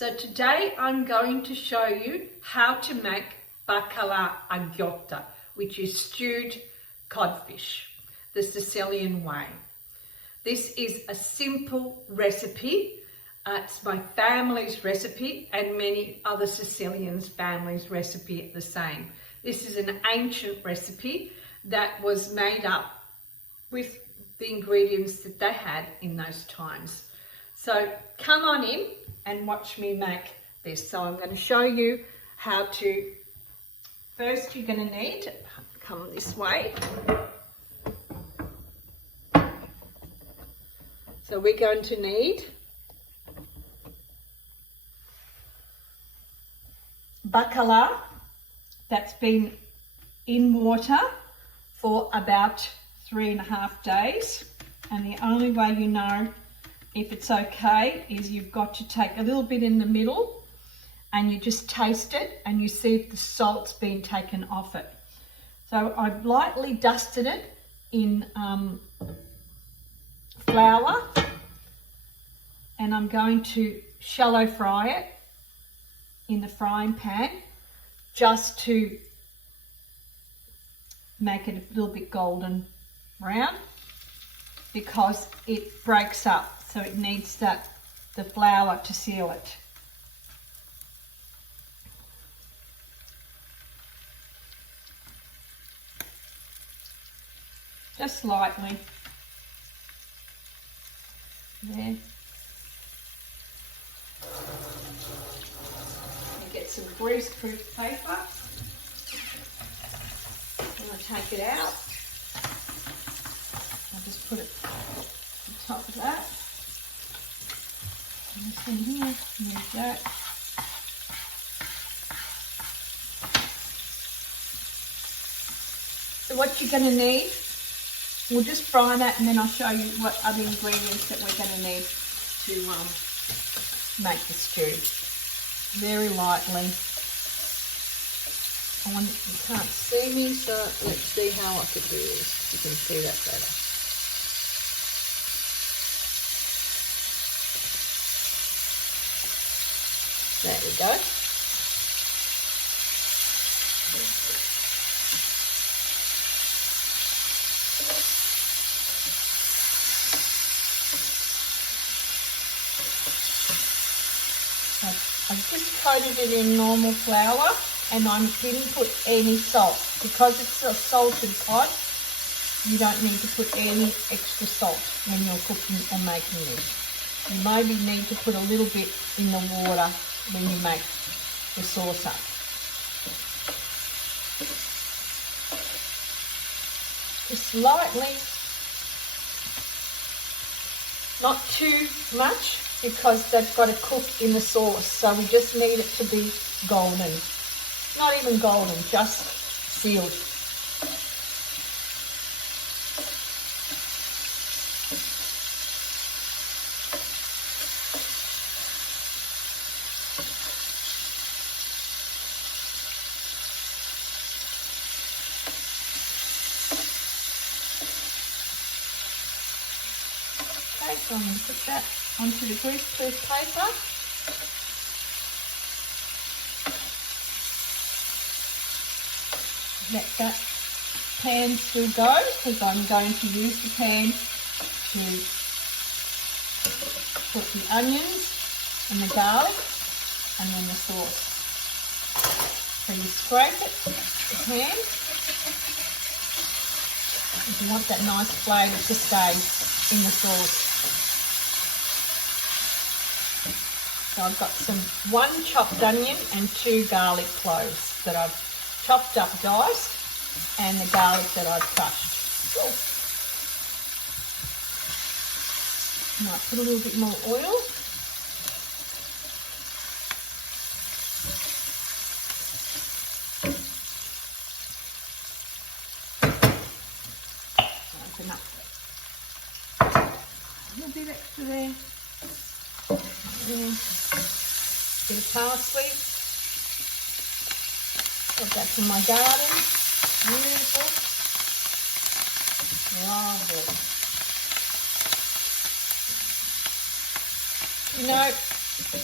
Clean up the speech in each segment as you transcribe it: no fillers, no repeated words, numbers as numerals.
So today I'm going to show you how to make Baccalà agiotta, which is stewed codfish, the Sicilian way. This is a simple recipe. It's my family's recipe and many other Sicilians' families' recipe the same. This is an ancient recipe that was made up with the ingredients that they had in those times. So come on in and watch me make this. So I'm going to show you how to, first you're going to need, come this way. So we're going to need Baccalà that's been in water for about 3.5 days, and the only way you know if it's okay is you've got to take a little bit in the middle and you just taste it and you see if the salt's been taken off it. So I've lightly dusted it in flour, and I'm going to shallow fry it in the frying pan just to make it a little bit golden brown, because it breaks up, so it needs the flour to seal it. Just lightly. There. Get some grease-proof paper. I'm going to take it out. I'll just put it on top of that. And this in here, move that. So what you're going to need, we'll just fry that and then I'll show you what other ingredients that we're going to need to make the stew. Very lightly. You can't see me, so let's see how I could do this. You can see that better. There we go. I've just coated it in normal flour and I didn't put any salt. Because it's a salted cod, you don't need to put any extra salt when you're cooking or making this. You maybe need to put a little bit in the water when you make the sauce up. Just lightly, not too much, because they've got to cook in the sauce, so we just need it to be golden. Not even golden, just sealed. Okay, so I'm going to put that onto the grease-proof paper. Let that pan still go, because I'm going to use the pan to put the onions and the garlic and then the sauce. So you scrape it, the pan, if you want that nice flavour to stay in the sauce. So I've got one chopped onion and 2 garlic cloves that I've chopped up, diced, and the garlic that I've crushed. Cool. Might put a little bit more oil. Open up. A little bit extra there. Bit of parsley. Got that from my garden. Beautiful. Lovely. You know,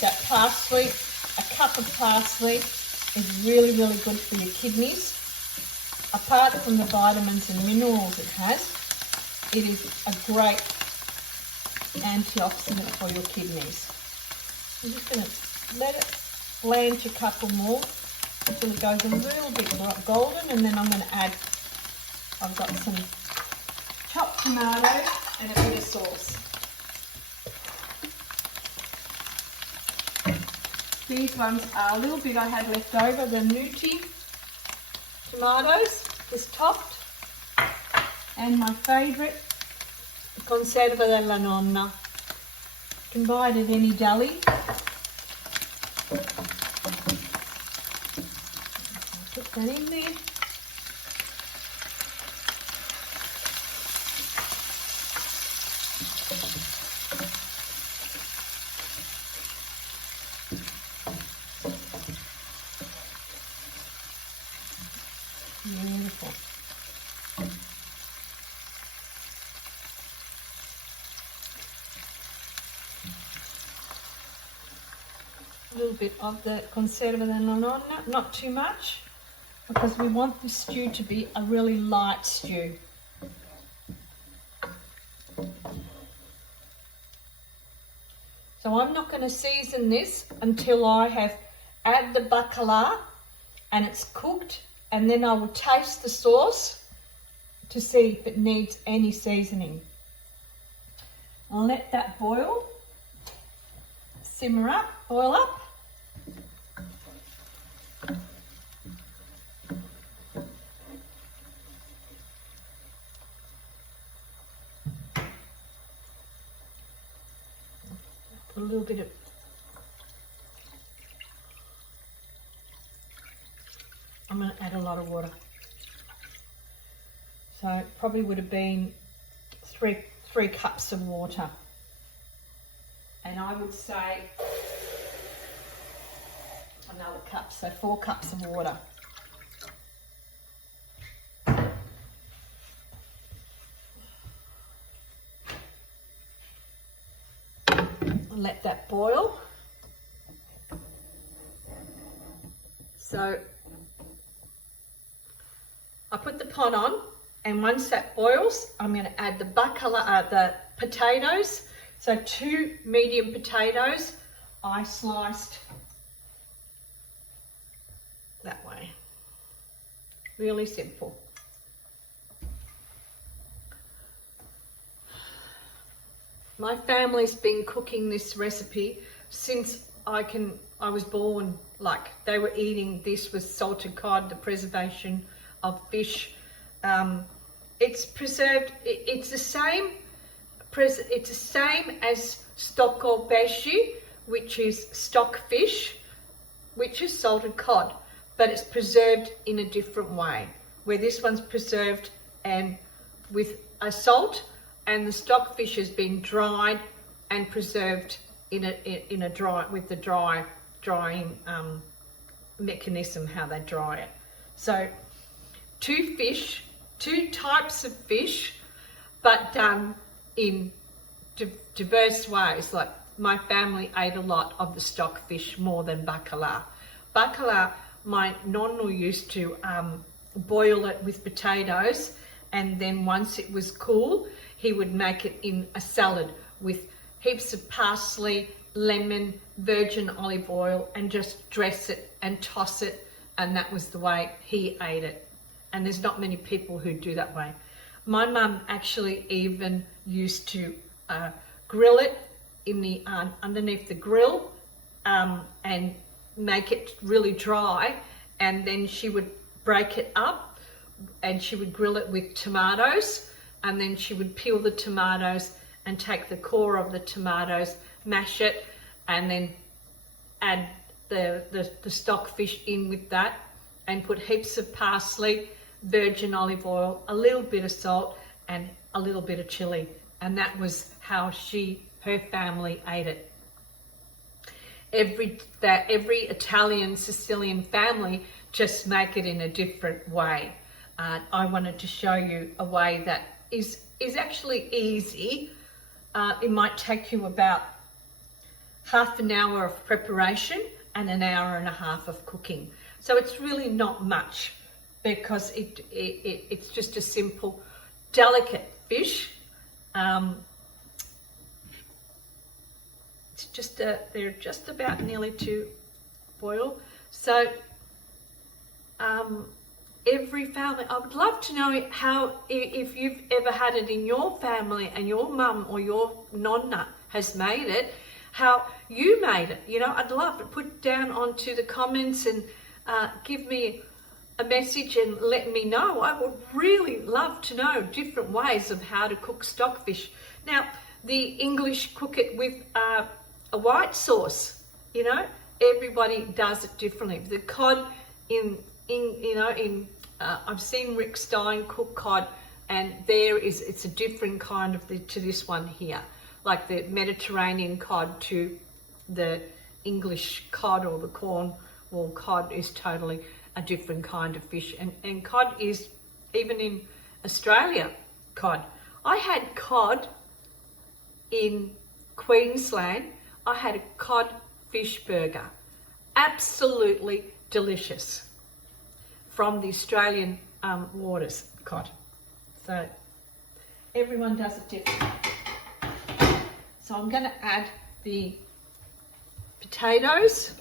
that parsley, a cup of parsley is really, really good for your kidneys. Apart from the vitamins and minerals it has, it is a great antioxidant for your kidneys. I'm just going to let it blanch a couple more until it goes a little bit golden, and then I'm going to add, I've got some chopped tomatoes and a bit of sauce. These ones are a little bit I had left over, the Mutti tomatoes, this topped, and my favourite, Conserva della Nonna. You can buy it at any deli. Put that in there. Beautiful. A little bit of the Conserva della Nonna, not too much, because we want the stew to be a really light stew. So I'm not going to season this until I have add the Baccalà and it's cooked, and then I will taste the sauce to see if it needs any seasoning. I'll let that boil, simmer up, boil up. Put a little bit of I'm going to add a lot of water. So it probably would have been three cups of water. And I would say another cup, so 4 cups of water. Let that boil. So I put the pot on, and once that boils, I'm going to add the Baccala, the potatoes. So 2 medium potatoes I sliced that way. Really simple. My family's been cooking this recipe since I was born. Like, they were eating this with salted cod, the preservation of fish. It's preserved. It's the same. It's the same as stocco pesce, which is stock fish, which is salted cod, but it's preserved in a different way. Where this one's preserved and with a salt, and the stock fish has been dried and preserved in a drying mechanism, how they dry it. So 2 types of fish, but done in diverse ways. Like, my family ate a lot of the stock fish more than Baccala. Baccala, my nonno used to boil it with potatoes, and then once it was cool, he would make it in a salad with heaps of parsley, lemon, virgin olive oil, and just dress it and toss it, and that was the way he ate it. And there's not many people who do that way. My mum actually even used to grill it in the underneath the grill and make it really dry, and then she would break it up and she would grill it with tomatoes, and then she would peel the tomatoes and take the core of the tomatoes, mash it, and then add the stock fish in with that, and put heaps of parsley, virgin olive oil, a little bit of salt, and a little bit of chili. And that was how her family ate it. Every Italian Sicilian family just make it in a different way. I wanted to show you a way that is actually easy. It might take you about half an hour of preparation and an hour and a half of cooking. So it's really not much because it's just a simple, delicate fish. It's just they're just about nearly to boil. So every family, I would love to know how, if you've ever had it in your family and your mum or your nonna has made it, how you made it. You know, I'd love to put down onto the comments and give me a message and let me know. I would really love to know different ways of how to cook stockfish. Now, the English cook it with a white sauce. You know, everybody does it differently. The cod I've seen Rick Stein cook cod, and it's a different kind of to this one here, like the Mediterranean cod to the English cod or the Cornwall cod is totally a different kind of fish. And cod is, even in Australia, cod. I had cod in Queensland. I had a cod fish burger. Absolutely delicious. From the Australian waters, cod. So everyone does it differently. So I'm going to add the potatoes.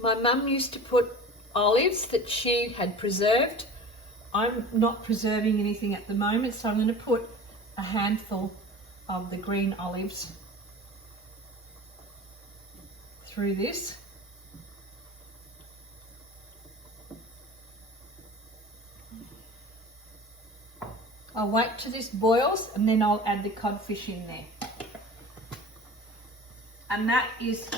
My mum used to put olives that she had preserved. I'm not preserving anything at the moment, so I'm going to put a handful of the green olives through this. I'll wait till this boils and then I'll add the codfish in there. And that is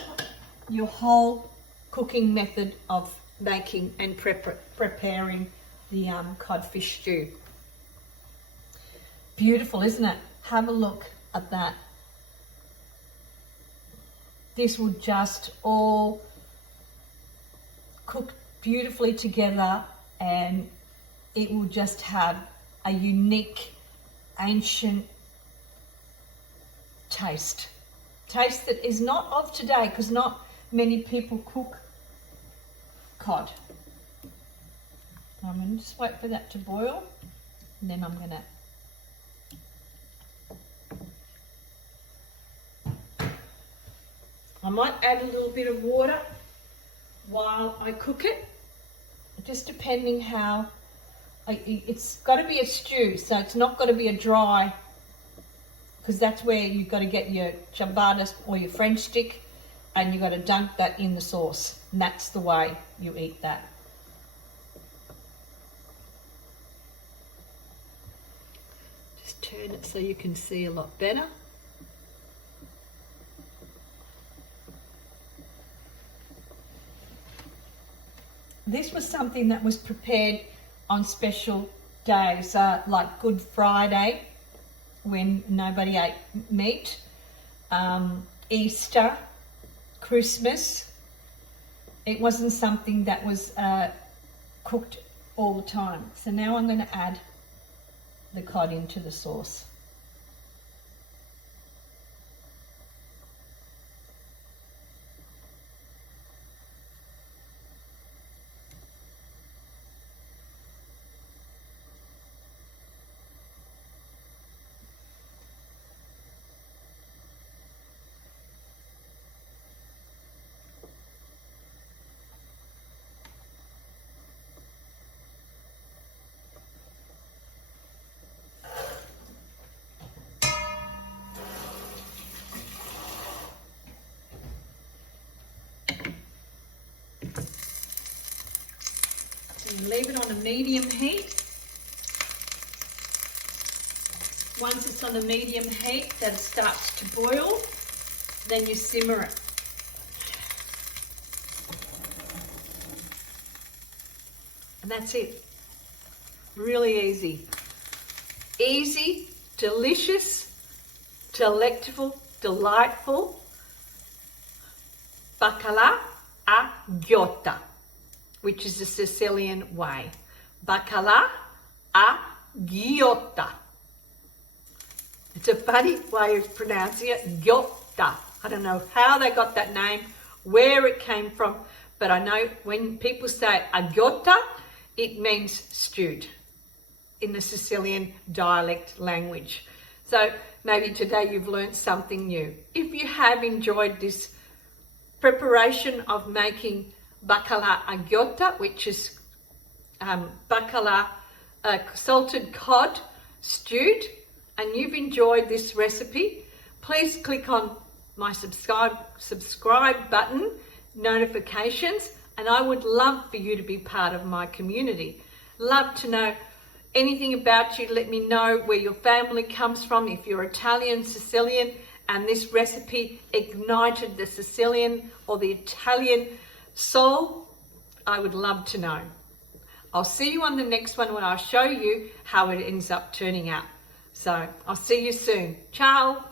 your whole cooking method of making and preparing the codfish stew. Beautiful, isn't it? Have a look at that. This will just all cook beautifully together, and it will just have a unique, ancient taste that is not of today, because not many people cook cod. I'm going to just wait for that to boil, and then I'm going to, I might add a little bit of water while I cook it, just depending how, it's got to be a stew, so it's not got to be a dry, because that's where you've got to get your ciabatta or your French stick, and you've got to dunk that in the sauce, and that's the way you eat that. Just turn it so you can see a lot better. This was something that was prepared on special days, like Good Friday, when nobody ate meat, Easter, Christmas. It wasn't something that was cooked all the time. So now I'm going to add the cod into the sauce. And leave it on a medium heat. Once it's on a medium heat that it starts to boil, then you simmer it And that's it. Really easy. Easy, delicious, delectable, delightful. Baccalà a ghiotta, which is the Sicilian way. Baccalà a ghiotta. It's a funny way of pronouncing it, ghiotta. I don't know how they got that name, where it came from, but I know when people say a ghiotta, it means stewed in the Sicilian dialect language. So maybe today you've learned something new. If you have enjoyed this preparation of making baccalà a ghiotta, which is baccalà, salted cod stewed, and you've enjoyed this recipe, please click on my subscribe button, notifications, and I would love for you to be part of my community. Love to know anything about you. Let me know where your family comes from. If you're Italian, Sicilian, and this recipe ignited the Sicilian or the Italian soul, I would love to know. I'll see you on the next one when I'll show you how it ends up turning out. So I'll see you soon. Ciao.